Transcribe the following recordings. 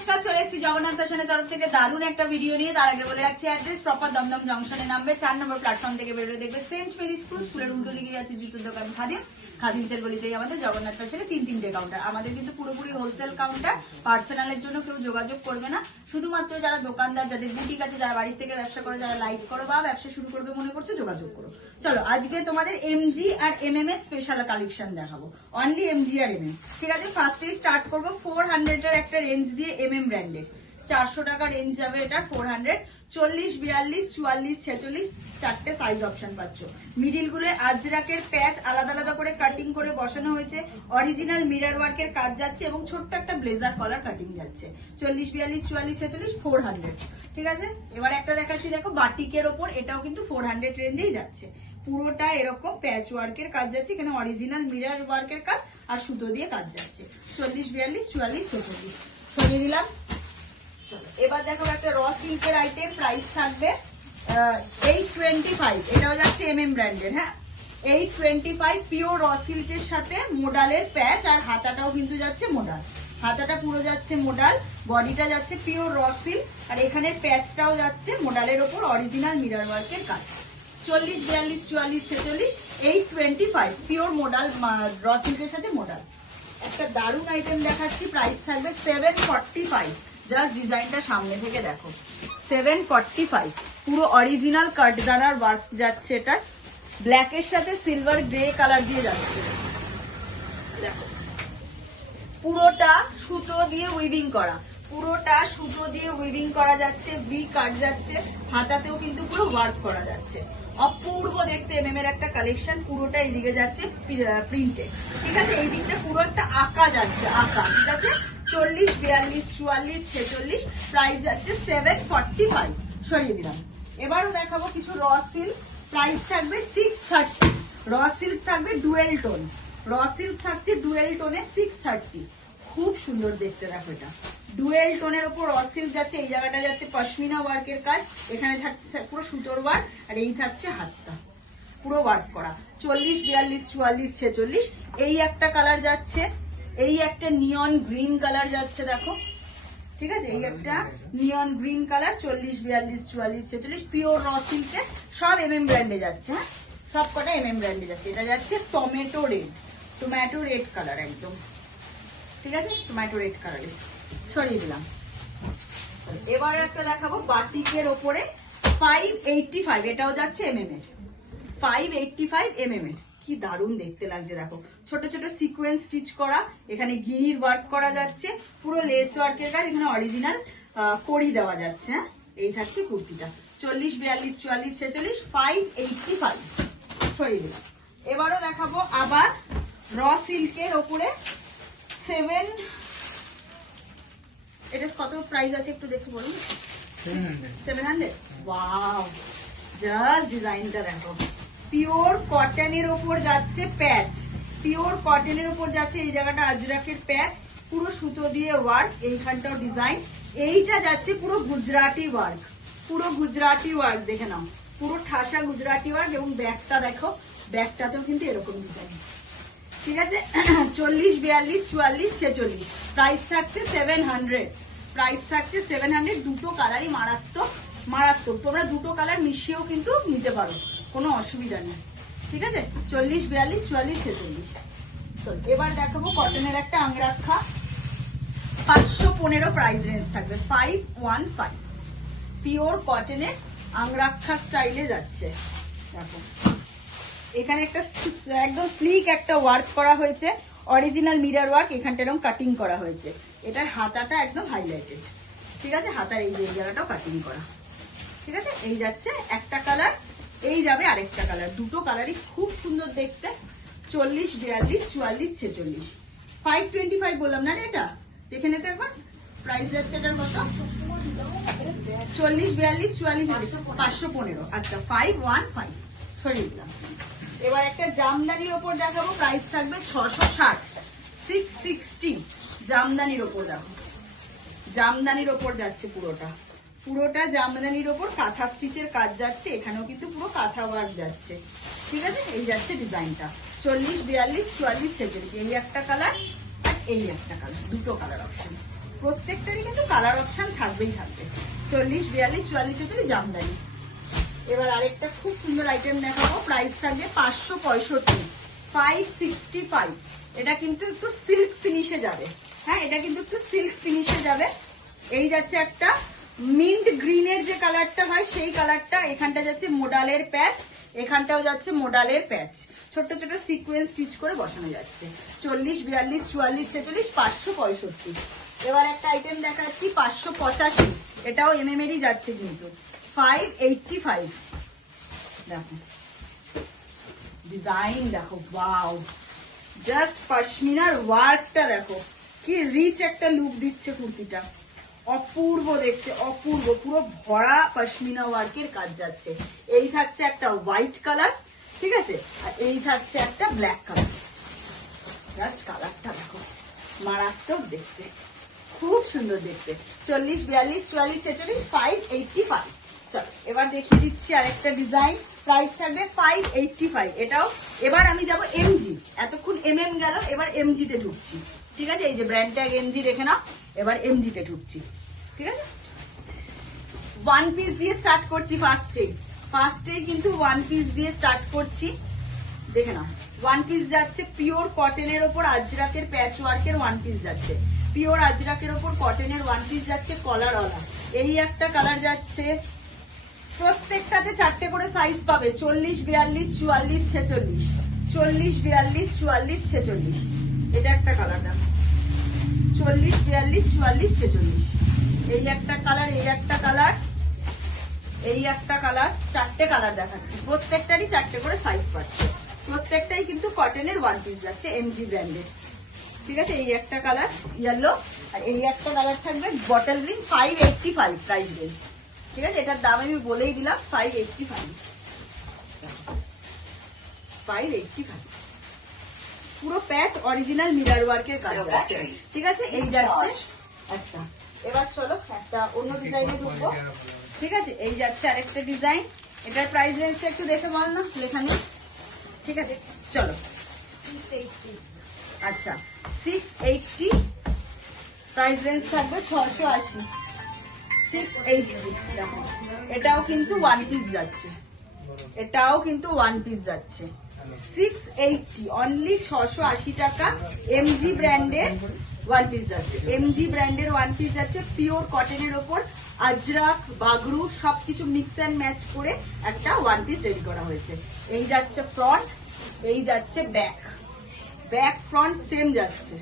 নমস্কার, চলে এসেছি জগন্নাথ ফ্যাশনের তরফ থেকে। দারুণ একটা ভিডিও নিয়ে, তার আগে বলে রাখছি অ্যাড্রেস প্রপার দমদম জংশনে নামবে, চার নম্বর প্ল্যাটফর্ম থেকে বেরোলে দেখবে সেন্ট মেরি স্কুল স্কুলের উল্টো দিকে যাচ্ছে জিতুর দোকান খাদিম। খাদিমসের গলিতেই আমাদের জগন্নাথ ফ্যাশনে তিন তিনটে কাউন্টার আমাদের কিন্তু পুরোপুরি হোলসেল কাউন্টার পার্সোনালের জন্য কেউ যোগাযোগ করবে না। শুধুমাত্র যারা দোকানদার, যাদের বুটিক আছে, যারা বাড়ির থেকে ব্যবসা করে, যারা লাইভ করো বা ব্যবসা শুরু করবে মনে করছ, যোগাযোগ করো। চলো, আজকে তোমাদের এমজি আর এম এম এর স্পেশাল কালেকশন দেখাবো। অনলি এমজি আর এমএম ঠিক আছে ফার্স্টে স্টার্ট করব। ফোর হান্ড্রেড এর একটা রেঞ্জ দিয়ে এমএম ব্র্যান্ডের চারশো টাকা রেঞ্জ যাবে এটা ফোর হান্ড্রেড চল্লিশ, বিয়াল্লিশ, চুয়াল্লিশ, ছেচল্লিশ, চারটে সাইজ অপশন পাচ্ছ। মিডিলগুলো আজরাকের প্যাচ আলাদা আলাদা করে কাটিং করে বসানো হয়েছে। অরিজিনাল মিরার ওয়ার্কের কাজ যাচ্ছে এবং ছোট্ট একটা ব্লেজার কলার কাটিং যাচ্ছে। চল্লিশ, বিয়াল্লিশ, চুয়াল্লিশ, ছেচল্লিশ ফোর হান্ড্রেড ঠিক আছে? এবার একটা দেখাচ্ছি, দেখো, বাটিকের ওপর এটাও কিন্তু ফোর হান্ড্রেড রেঞ্জেই যাচ্ছে। পুরোটা এরকম প্যাচ ওয়ার্কের কাজ যাচ্ছে, এখানে অরিজিনাল মিরার ওয়ার্কের কাজ আর সুতো দিয়ে কাজ যাচ্ছে। চল্লিশ, বিয়াল্লিশ, চুয়াল্লিশ, ছেচল্লিশ। সরিয়ে দিলাম। এবার দেখো একটা র সিল্কের আইটেম প্রাইস থাকবে এইট টোয়েন্টি ফাইভ এটাও যাচ্ছে এম এম ব্র্যান্ডের হ্যাঁ? এইট টোয়েন্টি ফাইভ পিওর র সিল্কের সাথে মোডালের প্যাচ আর হাতাটাও কিন্তু যাচ্ছে মোডাল হাতাটা পুরো যাচ্ছে মোডাল বডিটা যাচ্ছে পিওর র সিল্ক আর এখানের প্যাচটাও যাচ্ছে মোডালের ওপর অরিজিনাল মিরার ওয়ার্কের কাজ। চল্লিশ, বিয়াল্লিশ, চুয়াল্লিশ, ছেচল্লিশ eight twenty five pure modal raw সিল্কের সাথে মোডাল একটা দারুণ আইটেম দেখাচ্ছি প্রাইস থাকবে সেভেন ফর্টি ফাইভ জাস্ট ডিজাইনটা সামনে থেকে দেখো। সেভেন ফর্টি ফাইভ পুরো অরিজিনাল কাঠদানার ওয়ার্ক যাচ্ছে এটা ব্ল্যাকের সাথে সিলভার গ্রে কালার দিয়ে যাচ্ছে। দেখো। পুরোটা সুতো দিয়ে উইভিং করা। পুরোটা সুতো দিয়ে উইভিং করা যাচ্ছে ভি কাট যাচ্ছে, হাতাতেও কিন্তু পুরো ওয়ার্ক করা যাচ্ছে। অপূর্ব দেখতে এমএম এর একটা কালেকশন পুরোটা এইদিকে যাচ্ছে প্রিন্টে ঠিক আছে? এই দিকটা পুরো একটা আঁকা যাচ্ছে, আঁকা। ঠিক আছে? চল্লিশ, বিয়াল্লিশ, চুয়াল্লিশ, ছেচল্লিশ প্রাইস যাচ্ছে সেভেন ফর্টি ফাইভ সরিয়ে দিলাম। এবারও দেখাবো কিছু র সিল্ক প্রাইস থাকবে সিক্স থার্টি র সিল্ক থাকবে ডুয়েল টোন র সিল্ক থাকছে ডুয়েল টোনে সিক্স থার্টি খুব সুন্দর দেখতে দেখো এটা। ডুয়েল টোনের ওপর র সিল্ক যাচ্ছে, এই জায়গাটা যাচ্ছে পশমিনা ওয়ার্কের কাজ, এখানে থাকছে পুরো সুতোর ওয়ার্ক, আর এই থাকছে হাতটা। পুরো ওয়ার্ক করা। চল্লিশ, বিয়াল্লিশ, চুয়াল্লিশ, ছেচল্লিশ, এই একটা কালার যাচ্ছে, এই একটা নিয়ন গ্রিন কালার যাচ্ছে দেখো। ঠিক আছে? এই একটা নিয়ন গ্রিন কালার, চল্লিশ, বিয়াল্লিশ, চুয়াল্লিশ, ছেচল্লিশ, পিওর র সব এম এম ব্র্যান্ডে যাচ্ছে হ্যাঁ? সব কটা এম এম ব্র্যান্ডে যাচ্ছে। এটা যাচ্ছে tomato red tomato red colour একদম। ঠিক আছে? টমেটো রেড কালারে সরিয়ে দিলাম। এবার একটা দেখাবো বাটিকের ওপরে ফাইভ এইটটি ফাইভ এটাও যাচ্ছে এম এম এর। Five eighty five M M এর। কি দারুণ দেখতে লাগছে দেখো। ছোট ছোট সিকোয়েন্স স্টিচ করা এখানে গিনির ওয়ার্ক করা যাচ্ছে পুরো লেস ওয়ার্কের কাজ এখানে অরিজিনাল কড়ি দেওয়া যাচ্ছে হ্যাঁ? এই থাকছে কুর্তিটা। চল্লিশ বিয়াল্লিশ চুয়াল্লিশ ছেচল্লিশ ফাইভ এইটটি ফাইভ সরিয়ে দিলাম। এবারও দেখাবো আবার র সিল্কের ওপরে সেভেন এটা কত প্রাইস আছে একটু দেখে বলুন? সেভেন হান্ড্রেড ওয়াও জাস্ট ডিজাইনটা দেখো। পিওর কটনের ওপর যাচ্ছে প্যাচ পিওর কটনের ওপর যাচ্ছে এই জায়গাটা আজরাকের প্যাচ পুরো সুতো দিয়ে ওয়ার্ক এইখানটাও ডিজাইন এইটা যাচ্ছে পুরো গুজরাটি ওয়ার্ক পুরো গুজরাটি ওয়ার্ক দেখে নাও। পুরো ঠাসা গুজরাটি ওয়ার্ক এবং ব্যাগটা দেখো। ব্যাগটাতেও কিন্তু এরকম ডিজাইন ঠিক আছে? চল্লিশ বিয়াল্লিশ চুয়াল্লিশ ছেচল্লিশ। প্রাইস থাকছে সেভেন হান্ড্রেড প্রাইস থাকছে সেভেন হান্ড্রেড দুটো কালারই মারাত্মক মারাত্মক। তোমরা দুটো কালার মিশিয়েও কিন্তু নিতে পারো। কোনো অসুবিধা নেই। ঠিক আছে? চল্লিশ বিয়াল্লিশ চুয়াল্লিশ ছেচল্লিশ। চল, এবার দেখাবো কটনের একটা আংরাক্ষা। পাঁচশো পনেরো প্রাইস রেঞ্জ থাকবে। ফাইভ ওয়ান ফাইভ পিওর কটনের আংরাক্ষা স্টাইলে যাচ্ছে। দেখো। এখানে একটা একদম স্লিক একটা ওয়ার্ক করা হয়েছে। অরিজিনাল মিরার ওয়ার্ক এখানটা এরকম কাটিং করা হয়েছে। এটার হাতাটা একদম হাইলাইটেড ঠিক আছে? হাতার এই জায়গাটাও কাটিং করা। ঠিক আছে? এই যাচ্ছে একটা কালার এই যাবে আরেকটা কালার দুটো কালারই খুব সুন্দর দেখতে। চল্লিশ, বিয়াল্লিশ, চুয়াল্লিশ, ছেচল্লিশ। ফাইভ টোয়েন্টি ফাইভ বললাম না এটা? দেখে নিতে এখন প্রাইস যাচ্ছে এটার কত? চল্লিশ, বিয়াল্লিশ, চুয়াল্লিশ, পাঁচশো পনেরো। আচ্ছা ফাইভ ওয়ান ফাইভ সরিয়ে দিলাম এবার একটা জামদানির ওপর দেখাবো প্রাইস থাকবে ছশো ষাট। সিক্স সিক্সটি জামদানির ওপর দেখো। জামদানির ওপর যাচ্ছে পুরোটা। পুরোটা জামদানির ওপর কাঁথা স্টিচের কাজ যাচ্ছে, এখানেও কিন্তু পুরো কাঁথা ওয়ার্ক যাচ্ছে। ঠিক আছে? এই যাচ্ছে ডিজাইনটা। চল্লিশ, বিয়াল্লিশ, চুয়াল্লিশ, ছেচল্লিশ। এই একটা কালার আর এই একটা কালার দুটো কালার অপশন প্রত্যেকটারই কিন্তু কালার অপশন থাকবেই থাকবে। চল্লিশ, বিয়াল্লিশ, চুয়াল্লিশ চল্লিশ জামদানি। এবার আরেকটা খুব সুন্দর আইটেম দেখাবো। প্রাইস থাকবে পাঁচশো পঁয়ষট্টি। ফাইভ সিক্সটি ফাইভ এটা কিন্তু একটু সিল্ক ফিনিশে যাবে। হ্যাঁ এটা কিন্তু একটু সিল্ক ফিনিশে যাবে। এই যাচ্ছে একটা মিন্ট গ্রিনের যে কালারটা হয়, সেই কালারটা এখানটা যাচ্ছে মোডালের প্যাচ এখানটাও যাচ্ছে মোডালের প্যাচ ছোট্ট ছোট সিকোয়েন্স স্টিচ করে বসানো যাচ্ছে। চল্লিশ, বিয়াল্লিশ, চুয়াল্লিশ, ছেচল্লিশ, পাঁচশো পঁয়ষট্টি। এবার একটা আইটেম দেখাচ্ছি, পাঁচশো পঁচাশি। এটাও এম এম এরই যাচ্ছে কিন্তু। ফাইভ এইটটি ফাইভ দেখো। ডিজাইন দেখো ওয়াও জাস্ট পশমিনার ওয়ার্কটা দেখো। কি রিচ একটা লুক দিচ্ছে কুর্তিটা। অপূর্ব দেখতে, অপূর্ব। পুরো ভরা পশমিনা ওয়ার্কের কাজ যাচ্ছে। এই থাকছে একটা হোয়াইট কালার ঠিক আছে? আর এই থাকছে একটা ব্ল্যাক কালার জাস্ট কালারটা দেখো। মারাত্মক দেখতে। খুব সুন্দর দেখতে। চল্লিশ, বিয়াল্লিশ, চুয়াল্লিশ, ছেচল্লিশ ফাইভ এইটটি ফাইভ চলো, এবার দেখিয়ে দিচ্ছি আরেকটা ডিজাইন প্রাইস থাকবে ফাইভ এটাও, এবার আমি যাব এমজি এতক্ষণ এম এম গেল, এবার ঢুকছি। ঠিক আছে? এই যে ব্র্যান্ড ট্যাগ এমজি নাও, এবার ঢুকছি। ঠিক আছে? ওয়ান পিস দিয়ে স্টার্ট করছি ফার্স্টে ফার্স্টে কিন্তু ওয়ান পিস দিয়ে স্টার্ট করছি। দেখে নাও। ওয়ান পিস যাচ্ছে পিওর কটনের ওপর, আজরাকের প্যাচ ওয়ার্কের ওয়ান পিস যাচ্ছে। পিওর আজরাকের ওপর কটনের ওয়ান পিস যাচ্ছে কলার ওলা এই একটা কালার যাচ্ছে প্রত্যেকটাতে চারটে করে সাইজ পাবে। চল্লিশ, বিয়াল্লিশ, চুয়াল্লিশ, ছেচল্লিশ। চল্লিশ, বিয়াল্লিশ, চুয়াল্লিশ, ছেচল্লিশ। এটা একটা কালার চল্লিশ, বিয়াল্লিশ, চুয়াল্লিশ, ছেচল্লিশ। এই একটা কালার এই একটা কালার এই একটা কালার চারটে কালার দেখাচ্ছি। প্রত্যেকটারই চারটে করে সাইজ পাচ্ছে। প্রত্যেকটাই কিন্তু কটনের ওয়ান পিস যাচ্ছে এমজি ব্র্যান্ডের ঠিক আছে? এই একটা কালার ইয়েলো আর এই একটা কালার থাকবে bottle green five eighty five price range ঠিক আছে? এটার দাম আমি বলেই দিলাম five eighty five five eighty five পুরো প্যাচ অরিজিনাল মিরার ওয়ার্কের কাজ আছে ঠিক আছে? এই যাচ্ছে। একটা এবার চলো একটা অন্য ডিজাইনে ঢুকবো। ঠিক আছে? এই যাচ্ছে আরেকটা ডিজাইন এটার প্রাইস রেঞ্জটা একটু দেখে বল না লেখা নেই ঠিক আছে? চলো। আচ্ছা। সিক্স এইটটি প্রাইস রেঞ্জ থাকবে ছশো আশি। সিক্স এইটটি দেখো এটাও কিন্তু ওয়ান পিস যাচ্ছে। এটাও কিন্তু ওয়ান পিস যাচ্ছে। সিক্স এইটটি অনলি ছশো আশি টাকা এমজি ব্র্যান্ডের ওয়ান পিস যাচ্ছে। এমজি ব্র্যান্ডের ওয়ান পিস যাচ্ছে। পিওর কটনের ওপর আজরাক, বাগরু সবকিছু মিক্স অ্যান্ড ম্যাচ করে একটা ওয়ান পিস রেডি করা হয়েছে। এই যাচ্ছে ফ্রন্ট এই যাচ্ছে ব্যাক ব্যাক ফ্রন্ট সেম যাচ্ছে।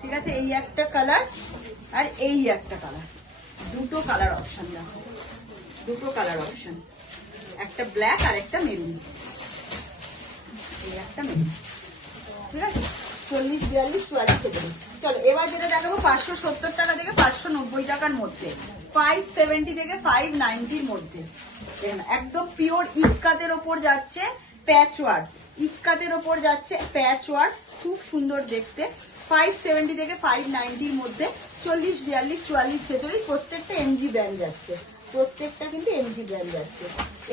ঠিক আছে? এই একটা কালার আর এই একটা কালার দুটো কালার অপশন দেখো। দুটো কালার অপশন একটা ব্ল্যাক আর একটা মেরুন একটা মেরুন ঠিক আছে? চল্লিশ, বিয়াল্লিশ, চুয়াল্লিশ চলো, এবার যেটা দেখাবো, পাঁচশো সত্তর টাকা থেকে পাঁচশো নব্বই টাকার মধ্যে। ফাইভ সেভেন্টি থেকে ফাইভ নাইনটির মধ্যে। একদম পিওর ইটকাতের ওপর যাচ্ছে প্যাচ ওয়ার্ক ওপর যাচ্ছে প্যাচ ওয়ার্ক খুব সুন্দর দেখতে। ফাইভ সেভেন্টি থেকে ফাইভ নাইনটির মধ্যে চল্লিশ, বিয়াল্লিশ, চুয়াল্লিশ ছেচল্লিশ প্রত্যেকটা এমজি ব্র্যান্ড যাচ্ছে। প্রত্যেকটা কিন্তু এমজি ব্র্যান্ড যাচ্ছে।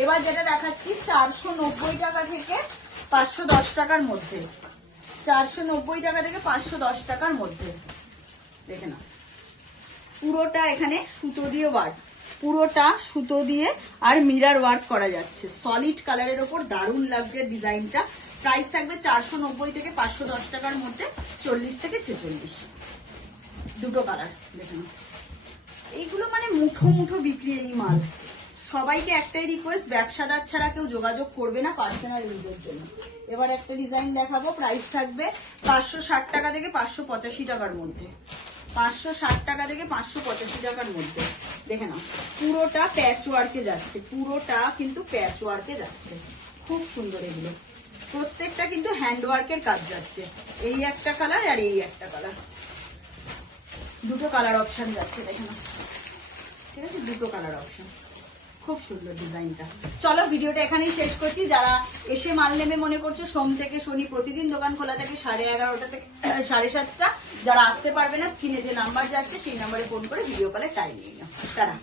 এবার যেটা দেখাচ্ছি, চারশো নব্বই টাকা থেকে পাঁচশো দশ টাকার মধ্যে। চারশো নব্বই টাকা থেকে পাঁচশো দশ টাকার মধ্যে। দেখে না পুরোটা এখানে সুতো দিয়ে ওয়ার্ক পুরোটা সুতো দিয়ে আর মিরার ওয়ার্ক করা যাচ্ছে। সলিড কালারের ওপর দারুণ লাগছে ডিজাইনটা প্রাইস থাকবে চারশো নব্বই থেকে পাঁচশো দশ টাকার মধ্যে চল্লিশ থেকে ছেচল্লিশ। দুটো কালার দেখুন এইগুলো মানে মুঠো মুঠো বিক্রি এই মাল। সবাইকে একটাই রিকোয়েস্ট ব্যবসাদার ছাড়া কেউ যোগাযোগ করবে না পার্সোনাল ইউজের জন্য। এবার একটা ডিজাইন দেখাবো প্রাইস থাকবে পাঁচশো ষাট টাকা থেকে পাঁচশো পঁচাশি টাকার মধ্যে। পাঁচশো ষাট টাকা থেকে পাঁচশো পঁচাশি টাকার মধ্যে। দেখে নাও, পুরোটা প্যাচ ওয়ার্কে যাচ্ছে, পুরোটা কিন্তু প্যাচ ওয়ার্কে যাচ্ছে। খুব সুন্দর এগুলো। প্রত্যেকটা কিন্তু হ্যান্ড ওয়ার্কের কাজ যাচ্ছে। এই একটা কালার আর এই একটা কালার দুটো কালার অপশন যাচ্ছে, দেখে নাও। ঠিক আছে? দুটো কালার অপশন খুব সুন্দর ডিজাইনটা চলো, ভিডিওটা এখানেই শেষ করছি। যারা এসে মাল নেবে মনে করছ, সোম থেকে শনি প্রতিদিন দোকান খোলা থাকে সাড়ে এগারোটা থেকে সাড়ে সাতটা। যারা আসতে পারবে না, স্ক্রিনে যে নাম্বার যাচ্ছে, সেই নাম্বারে ফোন করে ভিডিও কলে টাইম নিয়ে নাও। তারা